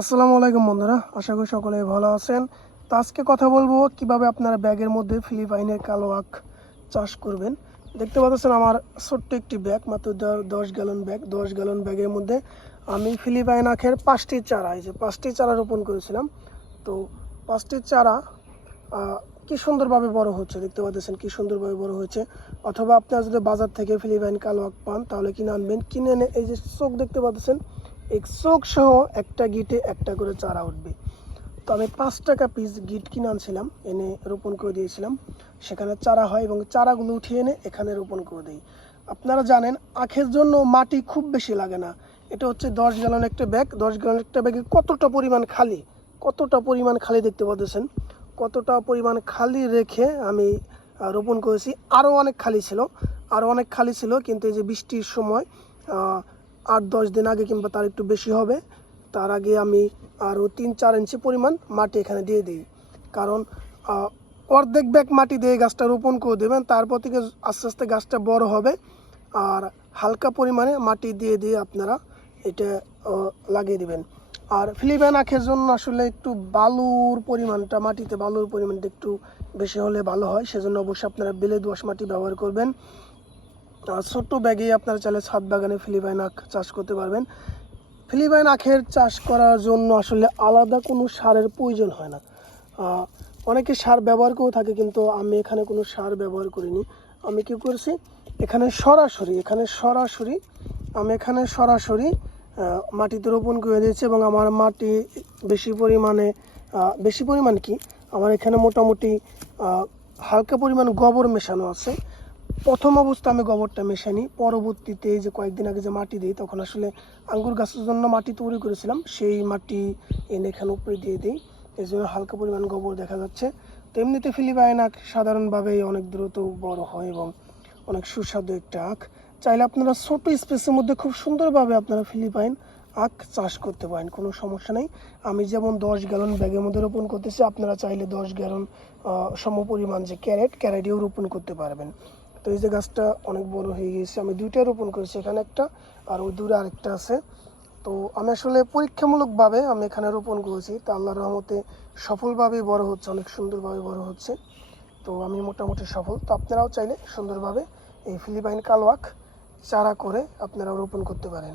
আসসালামু আলাইকুম বন্ধুরা, আশা করি সকলে ভালো আছেন। তো আজকে কথা বলব কীভাবে আপনারা ব্যাগের মধ্যে ফিলিপাইনের কালো আখ চাষ করবেন। দেখতে পাচ্ছেন আমার ছোট্ট একটি ব্যাগ, মাত্র দশ গ্যালন ব্যাগ। দশ গ্যালন ব্যাগের মধ্যে আমি ফিলিপাইন আখের পাঁচটি চারা, এই যে পাঁচটি চারা রোপণ করেছিলাম। তো পাঁচটি চারা কি সুন্দরভাবে বড় হচ্ছে, দেখতে পাচ্ছেন কি সুন্দরভাবে বড় হচ্ছে। অথবা আপনারা যদি বাজার থেকে ফিলিপাইন কালো আখ পান, তাহলে কিনে আনবেন। কিনে এনে এই যে চোখ দেখতে পাচ্ছেন এই চোখ সহ একটা গিটে একটা করে চারা উঠবে। তো আমি পাঁচ টাকা পিস গিট কিনে আনছিলাম, এনে রোপণ করে দিয়েছিলাম। সেখানে চারা হয় এবং চারাগুলো উঠিয়ে এনে এখানে রোপণ করে দিই। আপনারা জানেন, আখের জন্য মাটি খুব বেশি লাগে না। এটা হচ্ছে দশ গ্যালন একটা ব্যাগ দশ গ্যালন একটা ব্যাগে কতটা পরিমাণ খালি? কতটা পরিমাণ খালি দেখতে পাচ্ছেন? কতটা পরিমাণ খালি রেখে আমি রোপণ করেছি। আরও অনেক খালি ছিল। আরও অনেক খালি ছিল, কিন্তু এই যে বৃষ্টির সময় আট, দশ দিন আগে কিংবা তার একটু বেশি হবে, তার আগে আমি আরও তিন, চার ইঞ্চি পরিমাণ মাটি এখানে দিয়ে দিই। কারণ অর্ধেক ব্যাগ মাটি দিয়ে গাছটা রোপণ করে দেবেন, তারপর থেকে আস্তে আস্তে গাছটা বড় হবে। আর হালকা পরিমাণে মাটি দিয়ে দিয়ে আপনারা এটা লাগিয়ে দেবেন। আর ফিলিপাইন আখের জন্য আসলে একটু বালুর পরিমাণটা, মাটিতে বালুর পরিমাণটা একটু বেশি হলে ভালো হয়। সেজন্য অবশ্যই আপনারা বেলে দোআঁশ মাটি ব্যবহার করবেন। ছোট্ট ব্যাগেই আপনারা চাইলে ছাদ বাগানে ফিলিপাইন আখ চাষ করতে পারবেন। ফিলিপাইন আখের চাষ করার জন্য আসলে আলাদা কোনো সারের প্রয়োজন হয় না। অনেকে সার ব্যবহার করে থাকে, কিন্তু আমি এখানে কোনো সার ব্যবহার করিনি। আমি কি করেছি, এখানে সরাসরি এখানে সরাসরি, আমি এখানে সরাসরি মাটিতে রোপণ করে দিয়েছি এবং আমার মাটি বেশি পরিমাণে বেশি পরিমাণ কি, আমার এখানে মোটামুটি হালকা পরিমাণ গোবর মেশানো আছে। প্রথম অবস্থা আমি গোবরটা মেশানি পরবর্তীতে যে কয়েকদিন আগে যে মাটি দিই, তখন আসলে আঙ্গুর গাছের জন্য মাটি তৈরি করেছিলাম। সেই মাটি এনে এখানে উপরে দিয়ে দিই। এই জন্য হালকা পরিমাণ গোবর দেখা যাচ্ছে। তো এমনিতে ফিলিপাইন আখ সাধারণভাবেই অনেক দ্রুত বড় হয় এবং অনেক সুস্বাদু একটা আখ। চাইলে আপনারা ছোট স্পেসের মধ্যে খুব সুন্দরভাবে আপনারা ফিলিপাইন আখ চাষ করতে পারেন, কোনো সমস্যা নেই। আমি যেমন দশ গ্যালন ব্যাগের মধ্যে রোপণ করতেছি, আপনারা চাইলে দশ গ্যালন সম পরিমাণ যে ক্যারেট, ক্যারেটেও রোপণ করতে পারবেন। তো এই যে গাছটা অনেক বড় হয়ে গেছে আমি দুইটা রোপণ করেছি, এখানে একটা আর ওই দূরে আরেকটা আছে। তো আমি আসলে পরীক্ষামূলকভাবে আমি এখানে রোপণ করেছি, তা আল্লাহ রহমতে সফলভাবেই বড় হচ্ছে, অনেক সুন্দরভাবে বড় হচ্ছে। তো আমি মোটামুটি সফল। তো আপনারাও চাইলে সুন্দরভাবে এই ফিলিপাইন কালোয়াক চারা করে আপনারা রোপণ করতে পারেন।